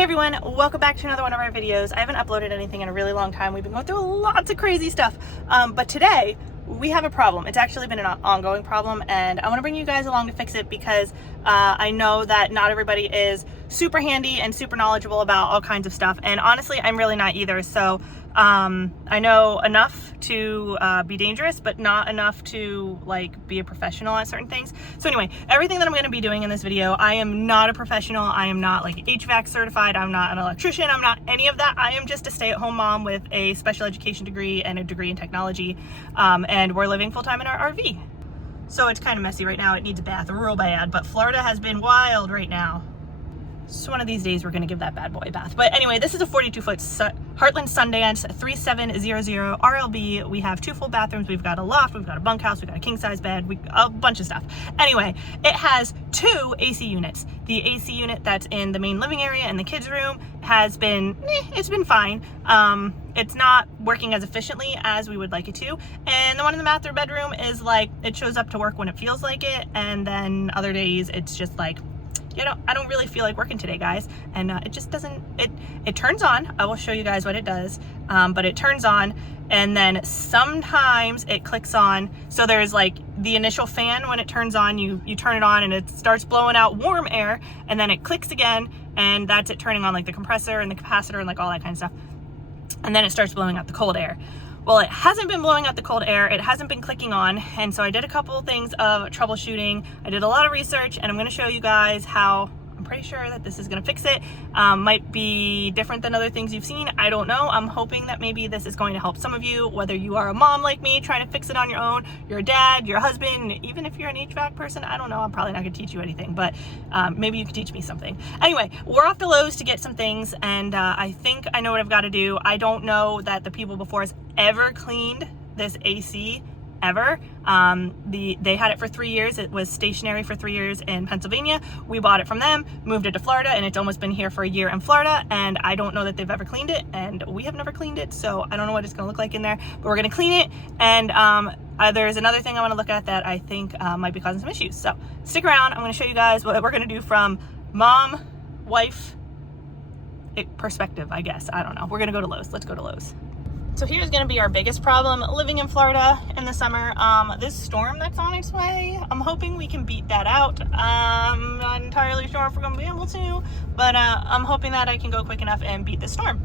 Hey everyone, welcome back to another one of our videos. I haven't uploaded anything in a really long time. We've been going through lots of crazy stuff, but today we have a problem. It's actually been an ongoing problem, and I want to bring you guys along to fix it because I know that not everybody is super handy and super knowledgeable about all kinds of stuff, and honestly I'm really not either. So I know enough to be dangerous, but not enough to like be a professional at certain things. So anyway, everything that I'm going to be doing in this video, I am not a professional. I am not like HVAC certified. I'm not an electrician. I'm not any of that. I am just a stay-at-home mom with a special education degree and a degree in technology, and we're living full-time in our RV. So it's kind of messy right now. It needs a bath real bad, but Florida has been wild right now. So one of these days we're going to give that bad boy a bath. But anyway, this is a 42-foot Heartland Sundance 3700 RLB. We have 2 full bathrooms. We've got a loft. We've got a bunkhouse. We've got a king-size bed. A bunch of stuff. Anyway, it has 2 AC units. The AC unit that's in the main living area and the kids' room has been, it's been fine. It's not working as efficiently as we would like it to. And the one in the master bedroom is like, it shows up to work when it feels like it. And then other days it's just like, you know, I don't really feel like working today, guys. And it just doesn't, it turns on. I will show you guys what it does. But it turns on and then sometimes it clicks on. So there's like the initial fan when it turns on, you turn it on and it starts blowing out warm air, and then it clicks again, and that's it turning on like the compressor and the capacitor and like all that kind of stuff. And then it starts blowing out the cold air. Well, it hasn't been blowing out the cold air. It hasn't been clicking on. And so I did a couple of things of troubleshooting. I did a lot of research, and I'm going to show you guys how I'm pretty sure that this is going to fix it. Might be different than other things you've seen. I don't know. I'm hoping that maybe this is going to help some of you, whether you are a mom like me trying to fix it on your own, you're a dad, you're a husband, even if you're an HVAC person. I don't know. I'm probably not going to teach you anything, but maybe you can teach me something. Anyway, we're off to Lowe's to get some things, and I think I know what I've got to do. I don't know that the people before us ever cleaned this AC ever. They had it for 3 years. It was stationary for 3 years in Pennsylvania. We bought it from them, moved it to Florida, and it's almost been here for a year in Florida, and I don't know that they've ever cleaned it, and we have never cleaned it, so I don't know what it's gonna look like in there, but we're gonna clean it. And there's another thing I want to look at that I think might be causing some issues, so stick around. I'm going to show you guys what we're going to do from mom, wife perspective, I guess. I don't know. We're going to go to Lowe's. Let's go to Lowe's. So here's going to be our biggest problem living in Florida in the summer. This storm that's on its way, I'm hoping we can beat that out. I'm not entirely sure if we're going to be able to, but I'm hoping that I can go quick enough and beat the storm.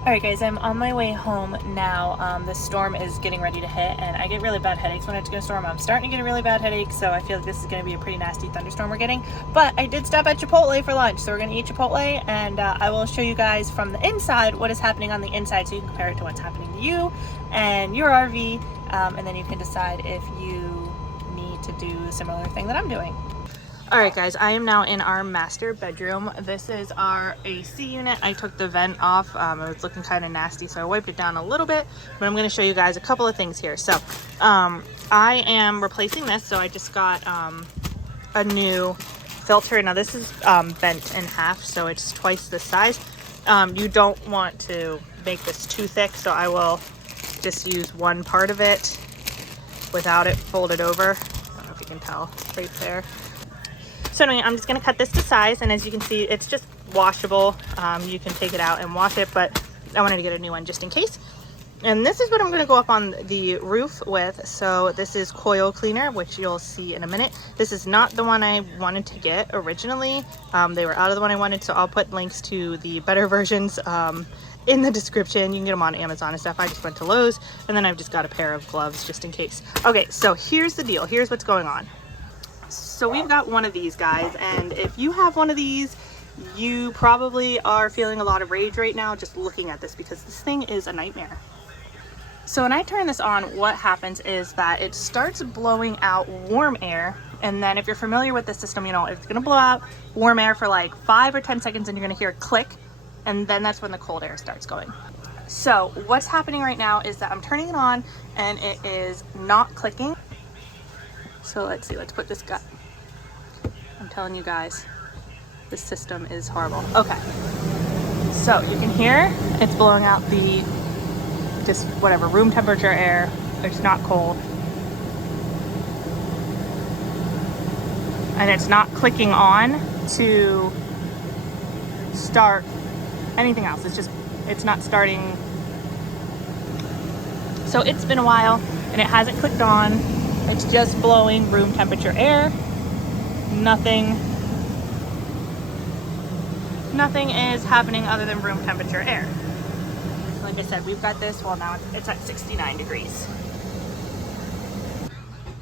Alright guys, I'm on my way home now. This storm is getting ready to hit, and I get really bad headaches when it's going to storm. I'm starting to get a really bad headache, so I feel like this is going to be a pretty nasty thunderstorm we're getting. But I did stop at Chipotle for lunch, so we're going to eat Chipotle, and I will show you guys from the inside what is happening on the inside, so you can compare it to what's happening to you and your RV, and then you can decide if you need to do a similar thing that I'm doing. Alright guys, I am now in our master bedroom. This is our AC unit. I took the vent off. It was looking kind of nasty, so I wiped it down a little bit, but I'm going to show you guys a couple of things here. So I am replacing this, so I just got a new filter. Now this is bent in half, so it's twice the size. You don't want to make this too thick, so I will just use one part of it without it folded over. I don't know if you can tell right there. So anyway, I'm just going to cut this to size, and as you can see, it's just washable. You can take it out and wash it, but I wanted to get a new one just in case. And this is what I'm going to go up on the roof with. So this is coil cleaner, which you'll see in a minute. This is not the one I wanted to get originally. They were out of the one I wanted, so I'll put links to the better versions in the description. You can get them on Amazon and stuff. I just went to Lowe's, and then I've just got a pair of gloves just in case. Okay, so here's the deal. Here's what's going on. So we've got one of these guys, and if you have one of these, you probably are feeling a lot of rage right now just looking at this, because this thing is a nightmare. So when I turn this on, what happens is that it starts blowing out warm air, and then if you're familiar with the system, you know it's going to blow out warm air for like 5 or 10 seconds, and you're going to hear a click, and then that's when the cold air starts going. So what's happening right now is that I'm turning it on and it is not clicking. So let's see, let's put this guy. I'm telling you guys, this system is horrible. Okay, so you can hear it's blowing out the just whatever, room temperature air. It's not cold. And it's not clicking on to start anything else. It's not starting. So it's been a while and it hasn't clicked on. It's just blowing room temperature air. Nothing is happening other than room temperature air. Like I said, we've got this, well now it's at 69 degrees.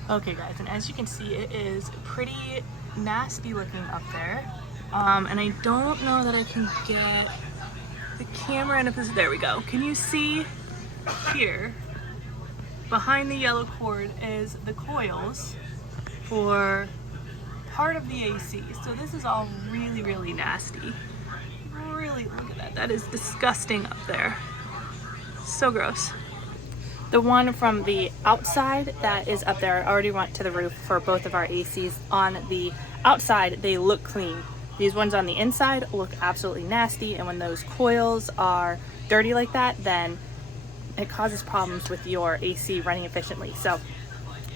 Okay guys, and as you can see, it is pretty nasty looking up there. And I don't know that I can get the camera in a position. There we go. Can you see here? Behind the yellow cord is the coils for part of the AC. So this is all really, really nasty. Really, look at that. That is disgusting up there. So gross. The one from the outside that is up there, I already went to the roof for both of our ACs. On the outside, they look clean. These ones on the inside look absolutely nasty, and when those coils are dirty like that, then it causes problems with your AC running efficiently. So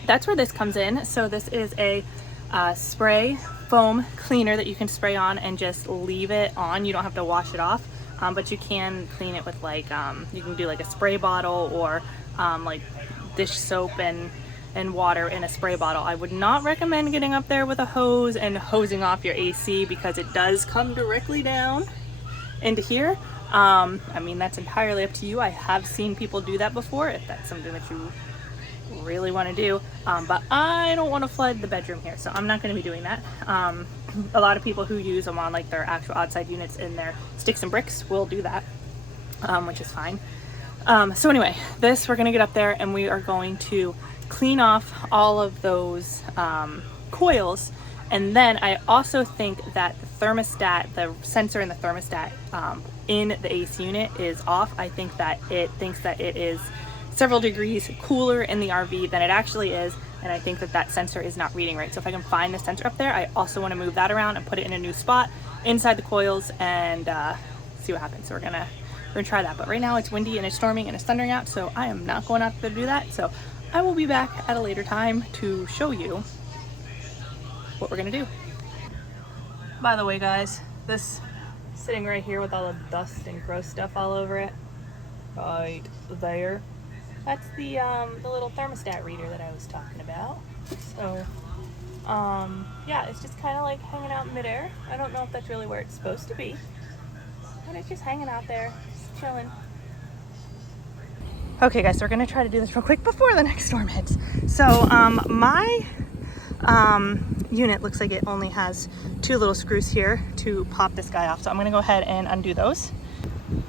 that's where this comes in. So this is a spray foam cleaner that you can spray on and just leave it on. You don't have to wash it off, but you can clean it with like, you can do like a spray bottle or like dish soap and water in a spray bottle. I would not recommend getting up there with a hose and hosing off your AC because it does come directly down into here. I mean, that's entirely up to you. I have seen people do that before if that's something that you really want to do, but I don't want to flood the bedroom here, so I'm not going to be doing that. A lot of people who use them on like their actual outside units in their sticks and bricks will do that, which is fine. So anyway, we're going to get up there and we are going to clean off all of those coils. And then I also think that the thermostat, the sensor in the thermostat in the AC unit is off. I think that it thinks that it is several degrees cooler in the RV than it actually is. And I think that that sensor is not reading right. So if I can find the sensor up there, I also want to move that around and put it in a new spot inside the coils and see what happens. So we're gonna try that. But right now it's windy and it's storming and it's thundering out, so I am not going out there to do that. So I will be back at a later time to show you what we're gonna do. By the way, guys, this sitting right here with all the dust and gross stuff all over it, right there, that's the little thermostat reader that I was talking about. So yeah, it's just kind of like hanging out in midair. I don't know if that's really where it's supposed to be, but it's just hanging out there, just chilling. Okay guys, so we're gonna try to do this real quick before the next storm hits. So my unit looks like it only has 2 little screws here to pop this guy off. So I'm gonna go ahead and undo those.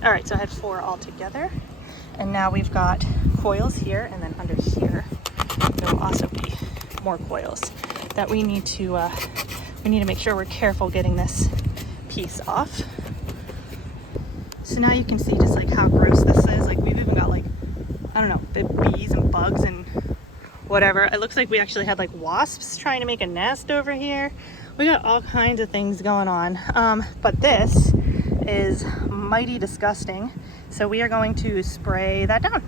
All right, so I had 4 all together. And now we've got coils here, and then under here, there will also be more coils that we need to make sure we're careful getting this piece off. So now you can see just like how gross this is. Like we've even got like, I don't know, the bees and bugs and whatever. It looks like we actually had like wasps trying to make a nest over here. We got all kinds of things going on. But this is mighty disgusting. So we are going to spray that down.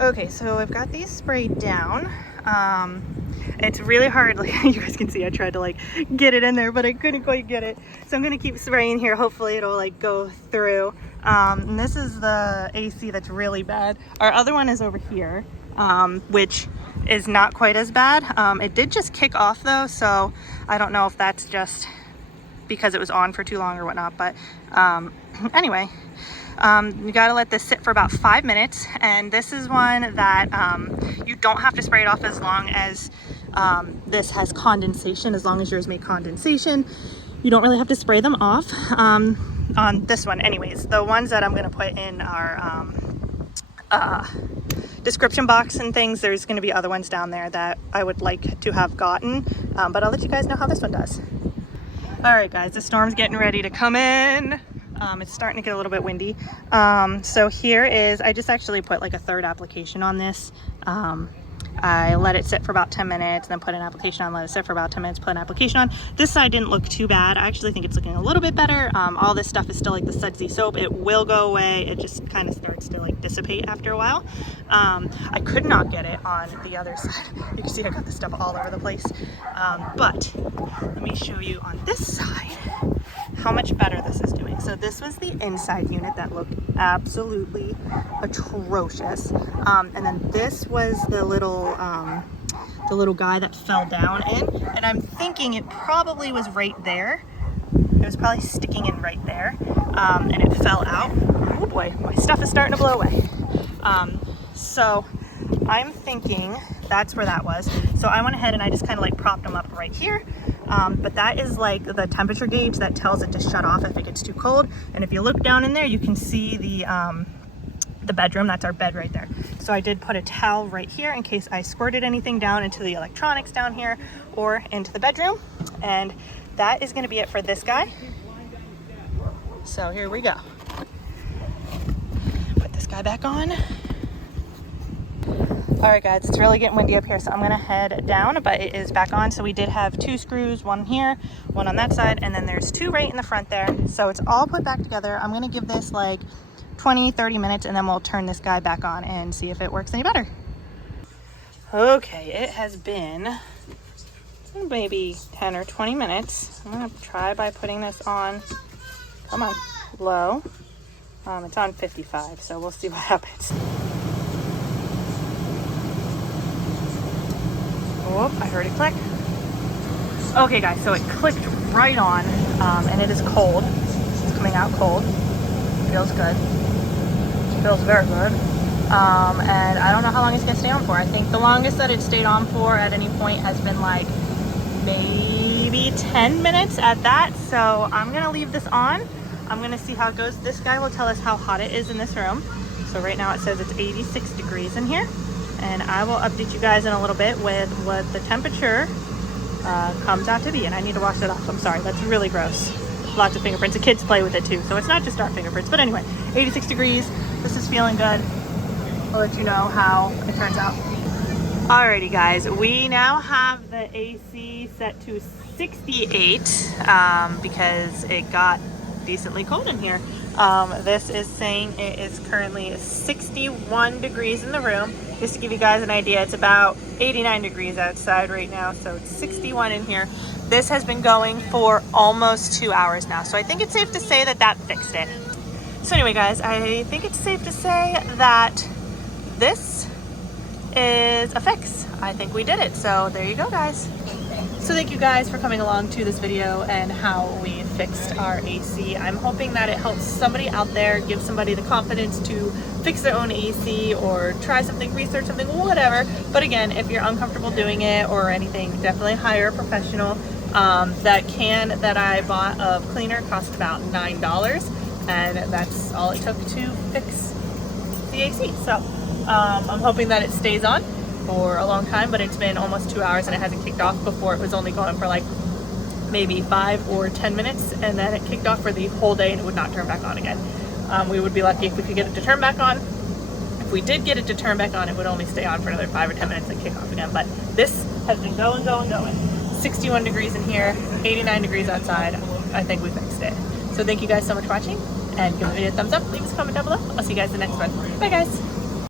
Okay, so I've got these sprayed down. It's really hard, like you guys can see I tried to like get it in there, but I couldn't quite get it. So I'm gonna keep spraying here. Hopefully it'll like go through. And this is the AC that's really bad. Our other one is over here, which is not quite as bad. It did just kick off though, so I don't know if that's just because it was on for too long or whatnot, but anyway, you gotta let this sit for about 5 minutes. And this is one that you don't have to spray it off as long as this has condensation. As long as yours make condensation, you don't really have to spray them off. On this one anyways, the ones that I'm gonna put in our description box and things, there's gonna be other ones down there that I would like to have gotten, but I'll let you guys know how this one does. All right guys, the storm's getting ready to come in. It's starting to get a little bit windy. So here is, I just actually put like a 3rd application on this. I let it sit for about 10 minutes, then put an application on, let it sit for about 10 minutes, put an application on. This side didn't look too bad. I actually think it's looking a little bit better. All this stuff is still like the sudsy soap. It will go away. It just kind of starts to like dissipate after a while. I could not get it on the other side. You can see I got this stuff all over the place. But let me show you on this side how much better this is doing. So this was the inside unit that looked absolutely atrocious. And then this was the little guy that fell down in. And I'm thinking it probably was right there. It was probably sticking in right there. And it fell out. Oh boy, my stuff is starting to blow away. So I'm thinking that's where that was. So I went ahead and I just kind of like propped them up right here. But that is like the temperature gauge that tells it to shut off if it gets too cold. And if you look down in there, you can see the bedroom. That's our bed right there. So I did put a towel right here in case I squirted anything down into the electronics down here or into the bedroom. And that is going to be it for this guy. So here we go. Put this guy back on. All right guys, it's really getting windy up here, so I'm gonna head down, but it is back on. So we did have 2 screws, one here, one on that side, and then there's 2 right in the front there. So it's all put back together. I'm gonna give this like 20-30 minutes and then we'll turn this guy back on and see if it works any better. Okay, it has been maybe 10 or 20 minutes. I'm gonna try by putting this on, come on, low. It's on 55, so we'll see what happens. Whoop, I heard it click. Okay guys, so it clicked right on, and it is cold. It's coming out cold. Feels good. Feels very good. And I don't know how long it's gonna stay on for. I think the longest that it stayed on for at any point has been like maybe 10 minutes at that. So I'm gonna leave this on. I'm gonna see how it goes. This guy will tell us how hot it is in this room. So right now it says it's 86 degrees in here. And I will update you guys in a little bit with what the temperature comes out to be. And I need to wash it off. I'm sorry, that's really gross. Lots of fingerprints. The kids play with it too, so it's not just our fingerprints. But anyway, 86 degrees. This is feeling good. I'll let you know how it turns out. Alrighty guys, we now have the AC set to 68 because it got decently cold in here. This is saying it is currently 61 degrees in the room. Just to give you guys an idea, it's about 89 degrees outside right now, so it's 61 in here. This has been going for almost 2 hours now, so I think it's safe to say that that fixed it. So anyway guys, I think it's safe to say that this is a fix. I think we did it, so there you go guys. So thank you guys for coming along to this video and how we fixed our AC. I'm hoping that it helps somebody out there, give somebody the confidence to fix their own AC or try something, research something, whatever. But again, if you're uncomfortable doing it or anything, definitely hire a professional. That can that I bought of cleaner cost about $9, and that's all it took to fix the AC. So I'm hoping that it stays on for a long time, but it's been almost 2 hours and it hasn't kicked off. Before it was only going for like maybe 5 or 10 minutes, and then it kicked off for the whole day and it would not turn back on again. We would be lucky if we could get it to turn back on. If we did get it to turn back on, it would only stay on for another 5 or 10 minutes and kick off again. But this has been going. 61 degrees in here, 89 degrees outside. I think we fixed it. So thank you guys so much for watching, and give the video a thumbs up, leave us a comment down below. I'll see you guys in the next one. Bye guys.